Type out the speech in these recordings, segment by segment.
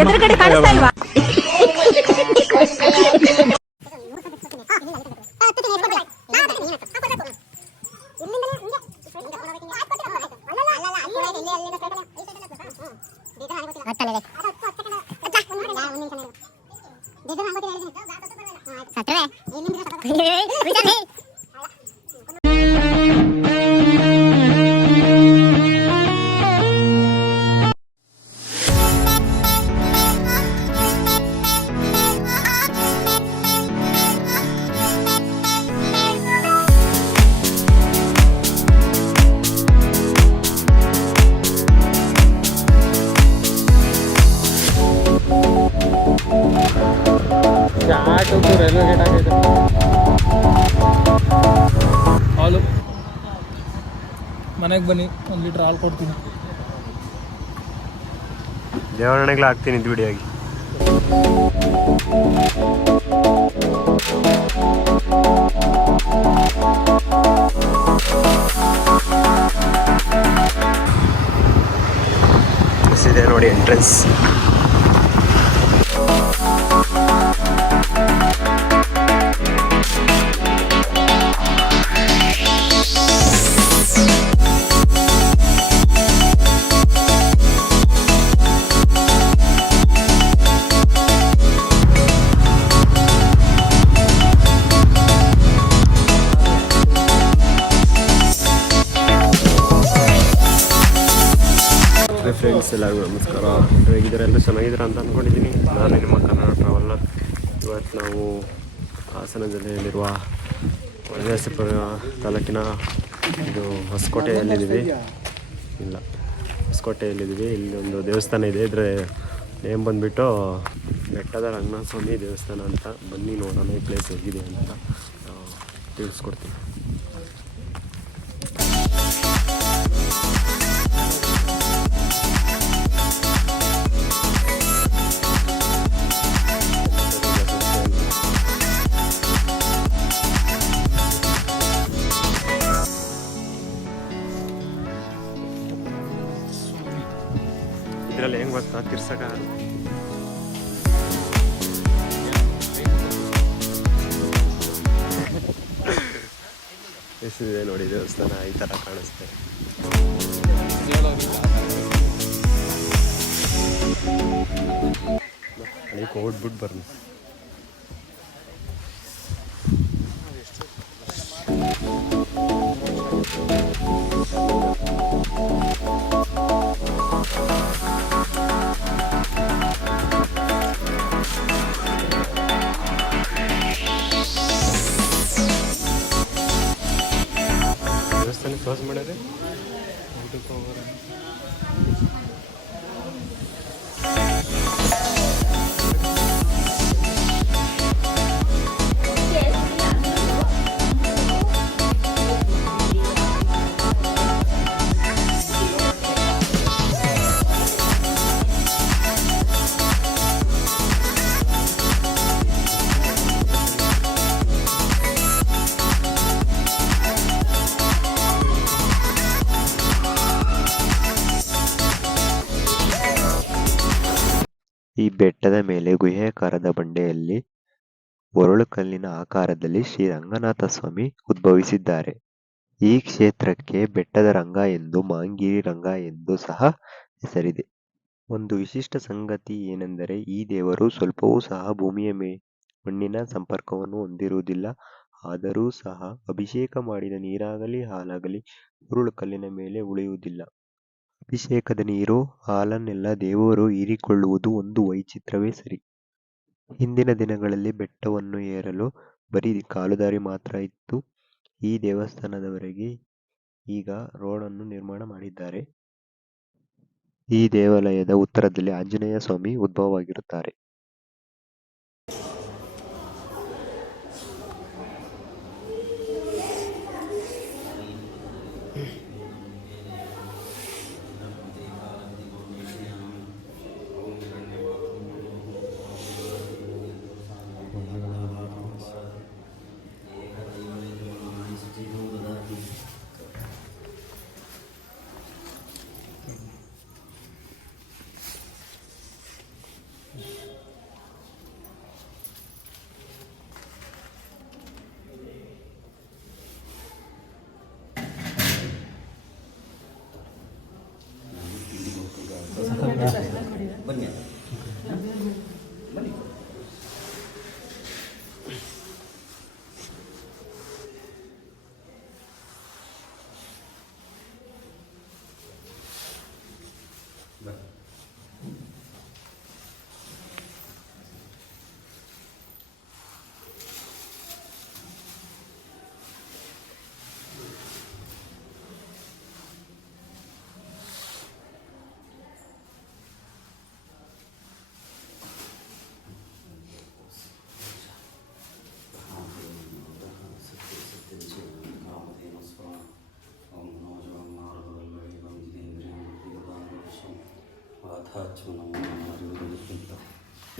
ಎದುರುಗಡೆ ಕಾಣಿಸ್ತಾ ಇಲ್ವಾ? ರೈಲ್ವೆ ಗೇಟ್ ಆಗೈತೆ. ಹಾಲು ಮನೆಗೆ ಬನ್ನಿ, 1 ಲೀಟ್ರ್ ಹಾಲು ಕೊಡ್ತೀನಿ. ದೇವರಣೆಗಳು ಹಾಕ್ತೀನಿ ಇದು ವಿಡಿಯೋಗಿ. ಇದೆ ನೋಡಿ ಎಂಟ್ರೆನ್ಸ್. ಫ್ರೆಂಡ್ಸ್ ಎಲ್ಲರಿಗೂ ನಮಸ್ಕಾರ. ಹೇಗಿದ್ದಾರೆ? ಎಲ್ಲರೂ ಚೆನ್ನಾಗಿದ್ದಾರೆ ಅಂತ ಅಂದ್ಕೊಂಡಿದ್ದೀನಿ. ನಾನು ನಿಮ್ಮ ಕನ್ನಡ ಟ್ರಾವೆಲರ್. ಇವತ್ತು ನಾವು ಹಾಸನ ಜಿಲ್ಲೆಯಲ್ಲಿರುವ ಹೊಳೆನರಸೀಪುರ ತಾಲೂಕಿನ ಇದು ಹೊಸಕೋಟೆಯಲ್ಲಿದ್ದೀವಿ. ಇಲ್ಲಿ ಒಂದು ದೇವಸ್ಥಾನ ಇದೆ. ಇದರ ನೇಮ್ ಬಂದುಬಿಟ್ಟು ಬೆಟ್ಟದ ರಂಗನಾಥ ಸ್ವಾಮಿ ದೇವಸ್ಥಾನ ಅಂತ. ಬನ್ನಿ ನೋಡೋಣ ಈ ಪ್ಲೇಸ್ ಹೇಗಿದೆ ಅಂತ ತಿಳಿಸ್ಕೊಡ್ತೀನಿ. ಇದರಲ್ಲಿ ಹೆಂಗೆ ಗೊತ್ತಾ ತಿರ್ಸಕ ಹೆಸರಿದೆ ನೋಡಿ ದೇವಸ್ಥಾನ. ಈ ಥರ ಕಾಣಿಸ್ತೆ. ಅದಕ್ಕೆ ಓಡ್ಬಿಟ್ಟು ಬರ್ನಿ. ದೇವಸ್ಥಾನ ಕ್ಲೋಸ್ ಮಾಡ್ಯಾರೆ. ಊಟಕ್ಕೆ ಹೋಗೋಣ. ಈ ಬೆಟ್ಟದ ಮೇಲೆ ಗುಹೆಯಾಕಾರದ ಬಂಡೆಯಲ್ಲಿ ಒರಳು ಕಲ್ಲಿನ ಆಕಾರದಲ್ಲಿ ಶ್ರೀ ರಂಗನಾಥ ಸ್ವಾಮಿ ಉದ್ಭವಿಸಿದ್ದಾರೆ. ಈ ಕ್ಷೇತ್ರಕ್ಕೆ ಬೆಟ್ಟದ ರಂಗ ಎಂದು, ಮಾಂಗಿರಿ ರಂಗ ಎಂದು ಸಹ ಹೆಸರಿದೆ. ಒಂದು ವಿಶಿಷ್ಟ ಸಂಗತಿ ಏನೆಂದರೆ ಈ ದೇವರು ಸ್ವಲ್ಪವೂ ಸಹ ಭೂಮಿಯ ಮಣ್ಣಿನ ಸಂಪರ್ಕವನ್ನು ಹೊಂದಿರುವುದಿಲ್ಲ. ಆದರೂ ಸಹ ಅಭಿಷೇಕ ಮಾಡಿದ ನೀರಾಗಲಿ ಹಾಲಾಗಲಿ ಉರುಳು ಕಲ್ಲಿನ ಮೇಲೆ ಉಳಿಯುವುದಿಲ್ಲ. ಅಭಿಷೇಕದ ನೀರು ಹಾಲನ್ನೆಲ್ಲ ದೇವರು ಹೀರಿಕೊಳ್ಳುವುದು ಒಂದು ವೈಚಿತ್ರ್ಯವೇ ಸರಿ. ಹಿಂದಿನ ದಿನಗಳಲ್ಲಿ ಬೆಟ್ಟವನ್ನು ಏರಲು ಬರೀ ಕಾಲುದಾರಿ ಮಾತ್ರ ಇತ್ತು. ಈ ದೇವಸ್ಥಾನದವರೆಗೆ ಈಗ ರೋಡನ್ನು ನಿರ್ಮಾಣ ಮಾಡಿದ್ದಾರೆ. ಈ ದೇವಾಲಯದ ಉತ್ತರದಲ್ಲಿ ಆಂಜನೇಯ ಸ್ವಾಮಿ ಉದ್ಭವವಾಗಿರುತ್ತಾರೆ.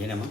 ಏನಮ್ಮ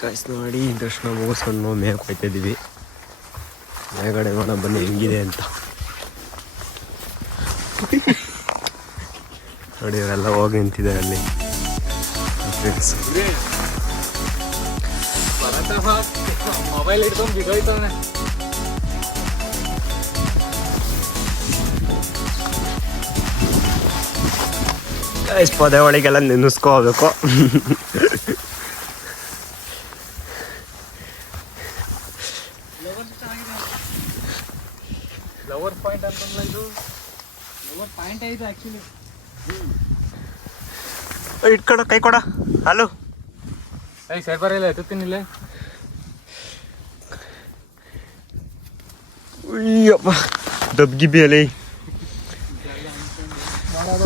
ಕಾಯ್ಸ್ ನೋಡಿ ದರ್ಶನ ಮುಗಿಸ್ಕೊಂಡು ನಾವು ಮೇಯಕ್ಕೆ ಹೋಗ್ತಾಯಿದ್ದೀವಿ. ಮೇಲ್ಗಡೆ ನೋಡ ಬನ್ನಿ ಹೆಂಗಿದೆ ಅಂತ. ನೋಡಿ ಇವರೆಲ್ಲ ಹೋಗಿ ನಿಂತಿದ್ದಾರೆ ಅಲ್ಲಿ ಫ್ರೆಂಡ್ಸ್. ಮೊಬೈಲ್ ಹಿಡ್ಕೊಂಡು ಬಿದ್ದೋಯ್ತಾನೆ. ಕಾಯ್ಸ್ ಪೊದೆ ಒಳಗೆಲ್ಲ ನೆನೆಸ್ಕೋಬೇಕು. ಲವರ್ ಪಾಯಿಂಟ್ ಅಂತಂದ್ರೆ ಇದು ಲವರ್ ಪಾಯಿಂಟ್ ಐದು ಆ್ಯಕ್ಚುಲಿ. ಇಟ್ಕೊಡ ಕೈ ಕೊಡ. ಹಲೋ ಐ ಸೈಡ್ ಬರ ಇಲ್ಲ ಎತ್ತುತ್ತೀನಿ ಇಲ್ಲೇ. ಅಯ್ಯಪ್ಪ ದಬ್ಗಿಬ್ಬಿ ಅಲ್ಲಿ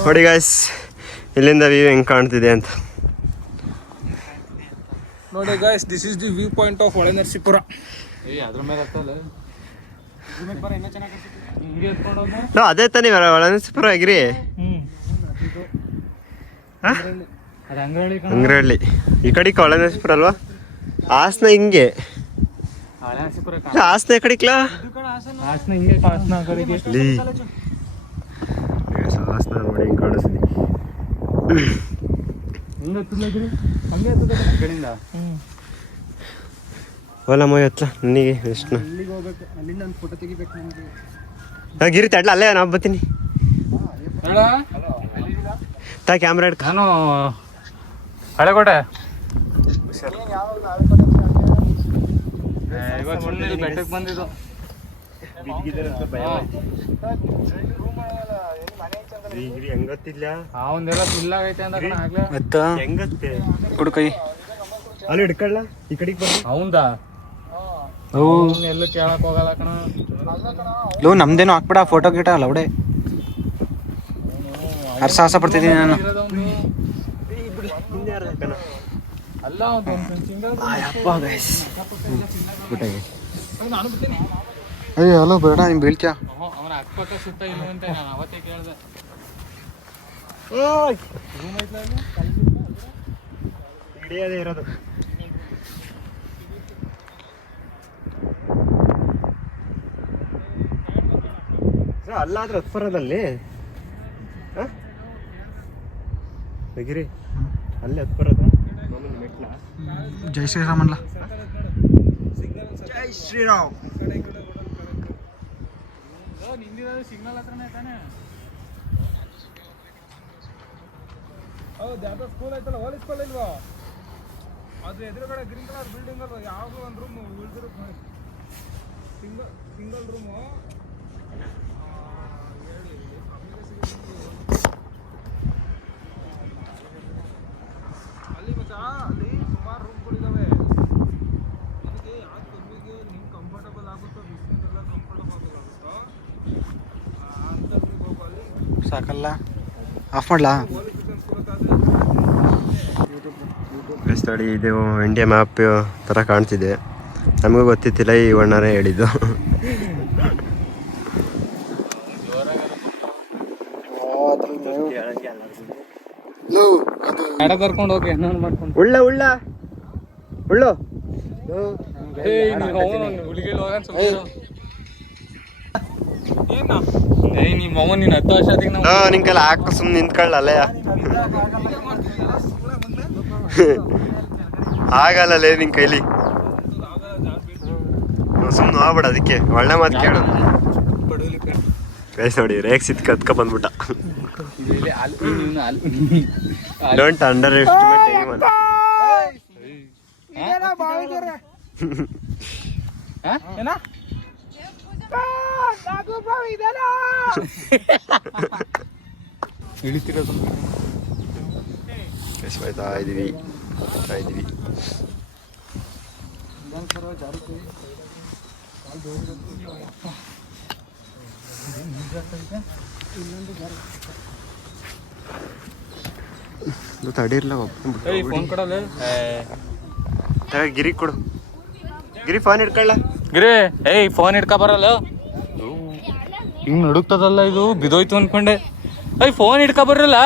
ನೋಡಿ ಗಾಯ್ಸ್ ಇಲ್ಲಿಂದ ವ್ಯೂ ಹೆಂಗೆ ಕಾಣ್ತಿದೆ ಅಂತ ನೋಡಿ guys, this is the view point of Holenarasipur. ಅದ್ರ ಮೇಲೆ ಹತ್ತಲ್ಲ ಹಿಂಗೆ ಎತ್ಕೊಂಡು ನಾವು ಅದೇ ತಾನೇ ಹೊಳೆನರಸೀಪುರ ಆಗಿರಿ. ಅದು ಅಂಗರಳ್ಳಿ ಅಂಗ್ರಹಳ್ಳಿ ಈ ಕಡೆಗೆ ಹೊಳೆನರಸೀಪುರ ಅಲ್ವಾ? ಹಾಸನ ಹಿಂಗೆ, ಹೊಳೆನರಸೀಪುರ ಹಾಸನ ಈ ಕಡೆಗ್ಲಾ ಹಾಸನ ಹಿಂಗೆ ಹಾಸನ ಆ ಕಡೆಗೆ ಹಾಸನ ನೋಡಿ ಹಿಂಗೆ ಕಾಣಿಸ್ತೀನಿ. ಹಿಂಗೆ ಎತ್ತದ್ಲಾಗಿರಿ ಹಂಗೆ ಎತ್ತದ ಕಡೆಯಿಂದ. ಓಲಾ ಮೈ ಹತ್ಲ ನನಗೆ ಎಷ್ಟು ಅಲ್ಲಿಗೆ ಹೋಗ್ಬೇಕು, ಅಲ್ಲಿಂದ ಒಂದು ಫೋಟೋ ತೆಗಿಬೇಕು ನಮಗೆ. ಗಿರಿ ತಡ್ಲ ಅಲ್ಲೇ ನಾವು ಬರ್ತೀನಿ. ಹೇಳ ತಾ ಕ್ಯಾಮ್ರಾ ಹಿಡ್ಕ. ನಾನು ಹಳೆಕೋಟೆ ಇವತ್ತು ಸುಮ್ಮನೆ ಬೆಟ್ಟಕ್ಕೆ ಬಂದಿದ್ದು. ಅವಂದೆಲ್ಲ ಫುಲ್ ಆಗೈತೆ ಅಂದ ಹೆಂಗತ್ತೆ ಕುಡ್ಕೈ ಅಲ್ಲಿ ಹಿಡ್ಕೊಳ್ಳ ಈ ಕಡೆಗೆ ಬರ್ರಿ. ಅವಂದಾ ಎಲ್ಲೂ ಕೇಳಕ್ ಹೋಗಲ್ಲ ಕಣ. ಲೋ ನಮ್ದೇನು ಹಾಕ್ಬಿಡ ಫೋಟೋ ಗಿಟ ಲೌಡೆ ಹರ್ಸಾಹಸ ಪಡ್ತಿದ್ದೀನಿ ನಾನು. ಅಲ್ಲ ಸಿಂಗಲ್ ನಾನು ಬಿಡ್ತೀನಿ. ಅಯ್ಯೋ ಹಲೋ ಬೇಡ ನೀನು ಬೀಳ್ತೀಯ. ಅವನ ಅಕ್ಕಪಕ್ಕ ಸುತ್ತ ಇಲ್ವಂತೆ, ನಾನು ಅವತ್ತೇ ಕೇಳ್ದೆ. ರೂಮ್ ಐತ್ಲ ಹಿಡಿಯೋದೇ ಇರೋದು. ಅಲ್ಲಾದ್ರೆ ಹತ್ಪರದಲ್ಲಿ ಗಿರಿ ಅಲ್ಲಿ ಹತ್ಪರದ ಮೆಟ್ಲ. ಜೈ ಶ್ರೀರಾಮ್ ಅಲ್ಲ. ಜೈ ಶ್ರೀರಾಮ್. ನಿಂದಿರೋದು ಸಿಗ್ನಲ್ ಹತ್ರನೇ ತಾನೆ. ಹೌದು, ಯಾವ್ದೋ ಸ್ಕೂಲ್ ಐತಲ್ಲ, ಹೋಲಿ ಸ್ಕೂಲ್ ಇಲ್ವಾ? ಅದು ಎದುರುಗಡೆ ಗ್ರೀನ್ ಕಲರ್ ಬಿಲ್ಡಿಂಗ್ ಅಲ್ವಾ, ಯಾವ್ದು ಒಂದು ರೂಮ್ ಉಳಿದಿರೋ ಸಿಂಗಲ್ ರೂಮು. ಸಾಕಲ್ಲ. ಆಫ್ ಮಾಡ್ಲಾ? ನೋಡಿ, ಇದು ಇಂಡಿಯಾ ಮ್ಯಾಪ್ ಥರ ಕಾಣ್ತಿದೆ. ನಮಗೂ ಗೊತ್ತಿತ್ತಿಲ್ಲ, ಈ ಅಣ್ಣನೇ ಹೇಳಿದ್ದು. ಕರ್ಕೊಂಡು ಹೋಗಿ ಮಾಡ್ಕೊಂಡು ಉಳ್ಳ ಉಳ್ಳು ನಿಮ್ಮ ಅಮ್ಮ ನೀನು 10 ವರ್ಷದಿಗೆ ನಿಂಗೆಲ್ಲ ಹಾಕ ಸುಮ್ಮನೆ ನಿಂತ್ಕೊಳ್ಳಲ್ಲೇ ಆಗಲ್ಲೇ ನಿನ್ ಕೈಲಿ ಸುಮ್ಮನೆ ಹೋಗ್ಬೇಡ. ಅದಕ್ಕೆ ಒಳ್ಳೆ ಮಾತು ಕೇಳು. ಕೈಸ್ ನೋಡಿ, ರೇಕ್ಸಿತ್ ಕತ್ಕ ಬಂದ್ಬಿಟ್ಟ. Don't under estimate anyone. ಹೋಯ್ತಾ ಇದೀವಿ. ತಡಿರ್ಲ ಗಿರಿ ಕೊಡು. ಗಿರಿ ಫೋನ್ ಇಟ್ಕೊಳ್ಳ. ಗಿರಿ ಫೋನ್ ಹಿಡ್ಕ ಬರಲ್ಲ. ಹಿಂಗ್ ನಡುಕ್ತದಲ್ಲ, ಇದು ಬಿದೋಯ್ತು ಅನ್ಕೊಂಡೆ. ಫೋನ್ ಹಿಡ್ಕ ಬರಲ್ಲ.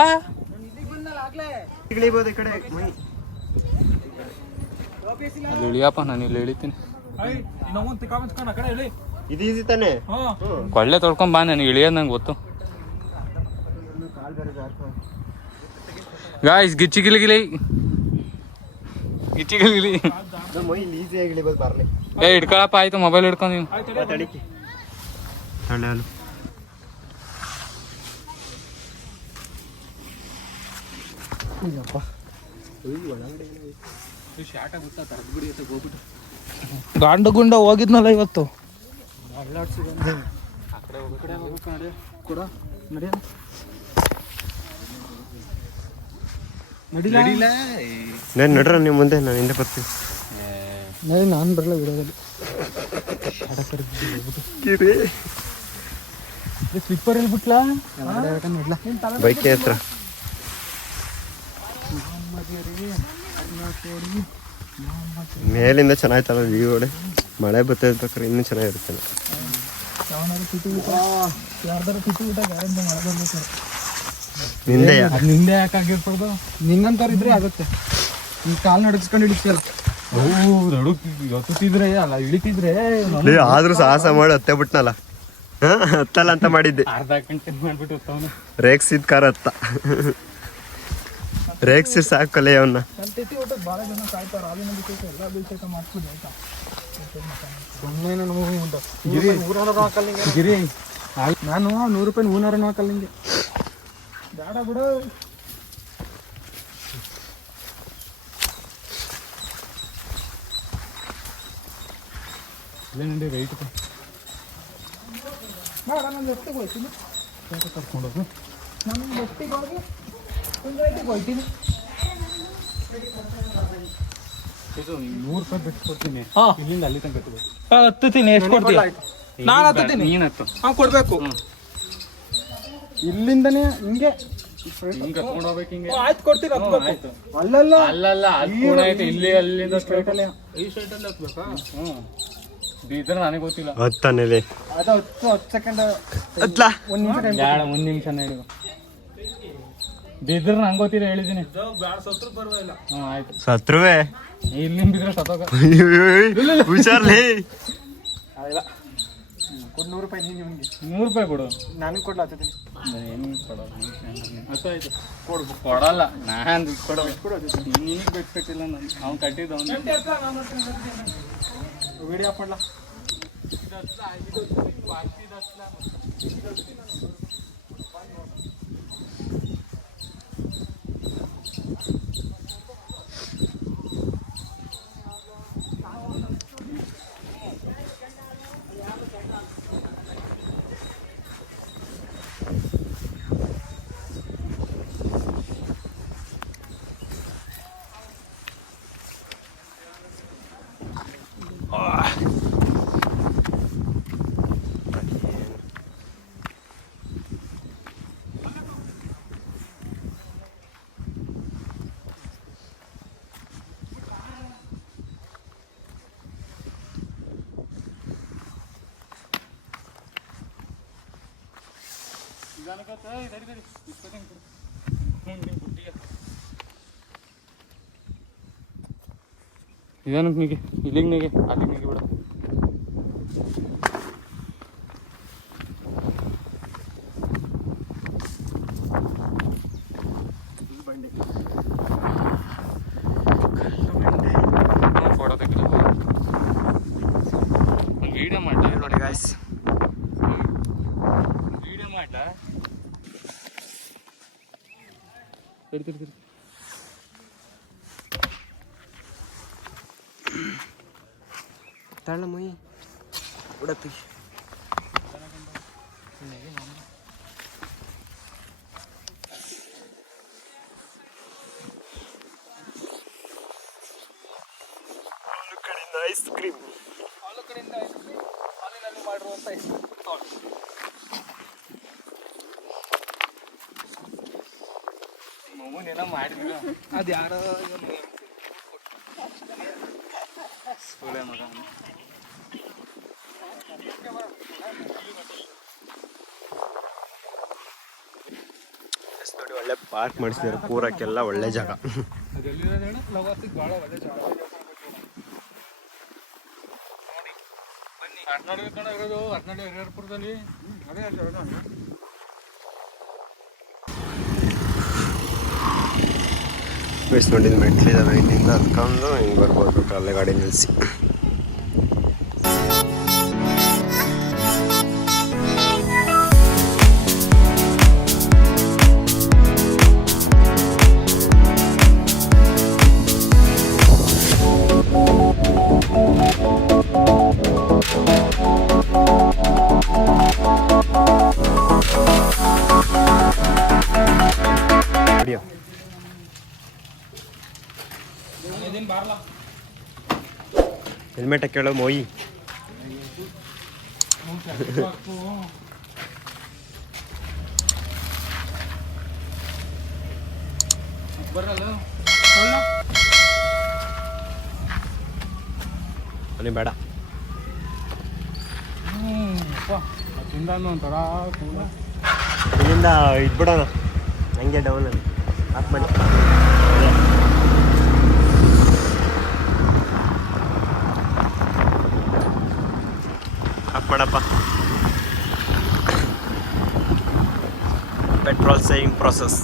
ಅಲ್ಲಿ ಇಳಿಯಪ್ಪ, ನಾನು ಇಲ್ಲಿ ಇಳಿತೀನಿ. ಇದು ಈಸಿ ತಾನೆ. ಕೊಳ್ಳೆ ತೊಳ್ಕೊಂಡ್ ಬಾ, ನನಗೆ ಇಳಿಯೋದು ನಂಗೆ ಗೊತ್ತು. ಗಾಯ್ಸ್, ಗಿಚ್ಚಿಗಿಲಿಗಿಲಿ ಈಸಿಯಾಗಿ ಇಳಿಬೋದು. ಬರ್ಲಿ ಹಿಡ್ಕೊಳಪ್ಪ. ಆಯ್ತು, ಮೊಬೈಲ್ ಹಿಡ್ಕೊಂಡು ನೀವು ಗಾಂಡು ಗುಂಡ ಹೋಗಿದ್ನಲ್ಲ ಇವತ್ತು. ನಡ್ರ ನೀವು ಮುಂದೆ, ನಾನು ಹಿಂದೆ ಬರ್ತೀನಿ. ನಾನು ಬರಲ್ಲ ವಿಡಿಯೋದಲ್ಲಿ. ಸ್ಲಿಪ್ಪರ್ ಎಲ್ಲಿ ಬಿಟ್ಲಾ? ಬೈಕ್ ಹತ್ರ ಮೇಲಿಂದ ಚೆನ್ನಾಯ್ತಲ್ಲ ವ್ಯೂ. ಒಳ್ಳೆ ಮಳೆ ಬರ್ತಿರ್ಬೇಕಾದ್ರೆ ಇನ್ನೂ ಚೆನ್ನಾಗಿರುತ್ತೆ. ನಿಂದೆ ಯಾಕಾಗಿರ್ಬಾರ್ದು? ನಿನ್ನಂತವ್ರು ಇದ್ರೆ ಆಗುತ್ತೆ. ನಿನ್ ಕಾಲ್ ನಡಗಿಸ್ಕೊಂಡು ಹಿಡಿತೀರ. ಹತ್ತಿದ್ರೆ ಅಲ್ಲ, ಇಳಿತಿದ್ರೆ ಆದ್ರೂ ಸಾಹಸ ಮಾಡಿ ಹತ್ತೇ ಬಿಟ್ನಲ್ಲ. ಹತ್ತಲ್ಲ ಅಂತ ಮಾಡಿದ್ದೆ. ಅರ್ಧ ಗಂಟೆ ಮಾಡ್ಬಿಟ್ಟು ರೇಕ್ಸಿದ್ ಕಾರ್ ಹತ್ತ. ರೇಕ್ಸಿದ್ ಸಾಕಲ್ಲ ಅವನ್ನ. ಗಿರಿ, ನಾನು 100 ರೂಪಾಯಿ 300 ಹಾಕಲ್ಲ ನಿಂಗೆ. ಬೇಡ ಬಿಡು. ಇಲ್ಲೇನಂడి ರೈಟ್ ನಾನು ಲೆಫ್ಟಿಗೆ ಹೋಗ್ತೀನಿ. ಕರ್ಕೊಂಡೋಗು. ನಾನು ಲೆಫ್ಟಿಗೆ ಹೋಗಿ ರೈಟಿಗೆ ಹೋಗ್ತೀನಿ. ಇದು 100 ರೂಪಾಯಿ ಬಿಟ್ಟು ಕೊಡ್ತೀನಿ. ಇಲ್ಲಿಂದ ಅಲ್ಲಿ ತನಕ ಹತ್ತುತ್ತೀನಿ. ಎಷ್ಟು ಕೊಡ್ತೀನಿ? ನಾನು ಹತ್ತುತ್ತೀನಿ, ನೀನು ಹತ್ತು. ಕೊಡ್ಬೇಕು. ಇಲ್ಲಿಂದನೇ ಹಿಂಗೆ ಕರ್ಕೊಂಡು ಹೋಗ್ಬೇಕು. ಹಿಂಗೆ ಆಯ್ತು, ಕೊಡ್ತೀನಿ. ಅಲ್ಲಲ್ಲ ಇಲ್ಲಿ ಅಲ್ಲಿಂದ ಸ್ಟ್ರೈಟ್ ಅಲ್ಲಿ ಈ ಸ್ಟ್ರೈಟ್ ಅಲ್ಲಿ ಹತ್ಬೇಕಾ? ಇದ್ರೆ ನನಗೆ ಗೊತ್ತಿಲ್ಲ. ಹತ್ತಾನೇಲಿ ಅದು 10 ಸೆಕೆಂಡ್. ಒಂದು ನಿಮಿಷ ಹಿಡಿದು ಬಿದ್ರೆ ನಂಗೆ ಗೊತ್ತಿಲ್ಲ, ಹೇಳಿದ್ದೀನಿ. ಆಯ್ತು, ಸತ್ರುವೆ ಇಲ್ಲಿಂದ ಬಿದ್ರೆ ಸತ್ತೋಗ. ಹುಷಾರ್ಲಿ. ಇಲ್ಲ, ಕೊಡು 100 ರೂಪಾಯಿ. ನೀನು 100 ರೂಪಾಯಿ ಕೊಡು, ನನಗೆ ಕೊಡ್ಲಾತೀನಿ. ಏನು ಕೊಡೋದು? ಆಯ್ತು, ಕೊಡಲ್ಲ. ನಾನು ಕೊಡೋದು ನಿನಗೆ ಬಿಟ್ಬಿಟ್ಟಿಲ್ಲ. ನಾನು ಅವ್ನು ಕಟ್ಟಿದ್ದು ವಿಡಿಯೋ ಹಾಕ್ಕೊಳ್ಳ. ಇದೇನಕ್ಕೆ ನೀಗೆ ಇಲ್ಲಿಗೆ ನೀಗೆ ಅಲ್ಲಿಗೆ ನೀಗೆ ಬಿಡ ಫೋಟೋ ತೆಗಿಲ್ಲ ವೀಡಿಯೋ ಮಾಡ್ಲಾ ನೋಡಿ ಗಾಯ್ಸ್, ವೀಡಿಯೋ ಮಾಡ್ಲಾ ತಿರ್ತಿ ತಳ್ಳ ಮುಯಿ ಉಡಪಿ. ಐಸ್ ಕ್ರೀಮ್ ಹಾಲಿನಲ್ಲಿ ಮಾಡಿರುವಂಥ ಐಸ್ ಕ್ರೀಮ್ ಮಗುನೇನೋ ಮಾಡಿದ್ವಿ ಅದು ಯಾರೋ ಸೋಳೆ ಮಗ ನೋಡಿ, ಒಳ್ಳೆ ಪಾರ್ಕ್ ಮಾಡಿಸಿದ್ದಾರೆ, ಕೂರಕ್ಕೆಲ್ಲ ಒಳ್ಳೆ ಜಾಗ. ಅದೆಲ್ಲಿರೋದು ಹೇಳಿ ಲವಾಸಿಗೆ ಭಾಳ ಒಳ್ಳೆ ಜಾಗ ನೋಡಿ. ಬನ್ನಿ ಹರ್ನಾಡು ಕಣ ಇರೋದು, ಹರ್ನಾಡು ಹಿರಿಯರ್ಪುರದಲ್ಲಿ. ಅದೇ ಬೇಸ್ ನೋಡಿ, ಮೆಟ್ಲಿದ್ದಾವೆ, ಇಲ್ಲಿಂದ ಹತ್ಕೊಂಡು ಹಿಂಗೆ ಬರ್ಬೋದು ಅಲ್ಲೇ ಗಾಡಿ ನಿಲ್ಲಿಸಿ. ಹೆಲ್ಮೆಟ್ ಕೇಳೋ ಮೋಯಿ. ಬರಲ್ಲ ಅವನೇ ಬೇಡ. ತಿಂದ ಒಂಥರ ಇಲ್ಲಿಂದ ಇದ್ಬಿಡೋಣ ಹಂಗೆ ಡೌನ್ ಅಲ್ಲಿ ಹಾಕ್ ಮಾಡಿ. ಹಾಕ್ ಮಾಡಪ್ಪ. Petrol saving process.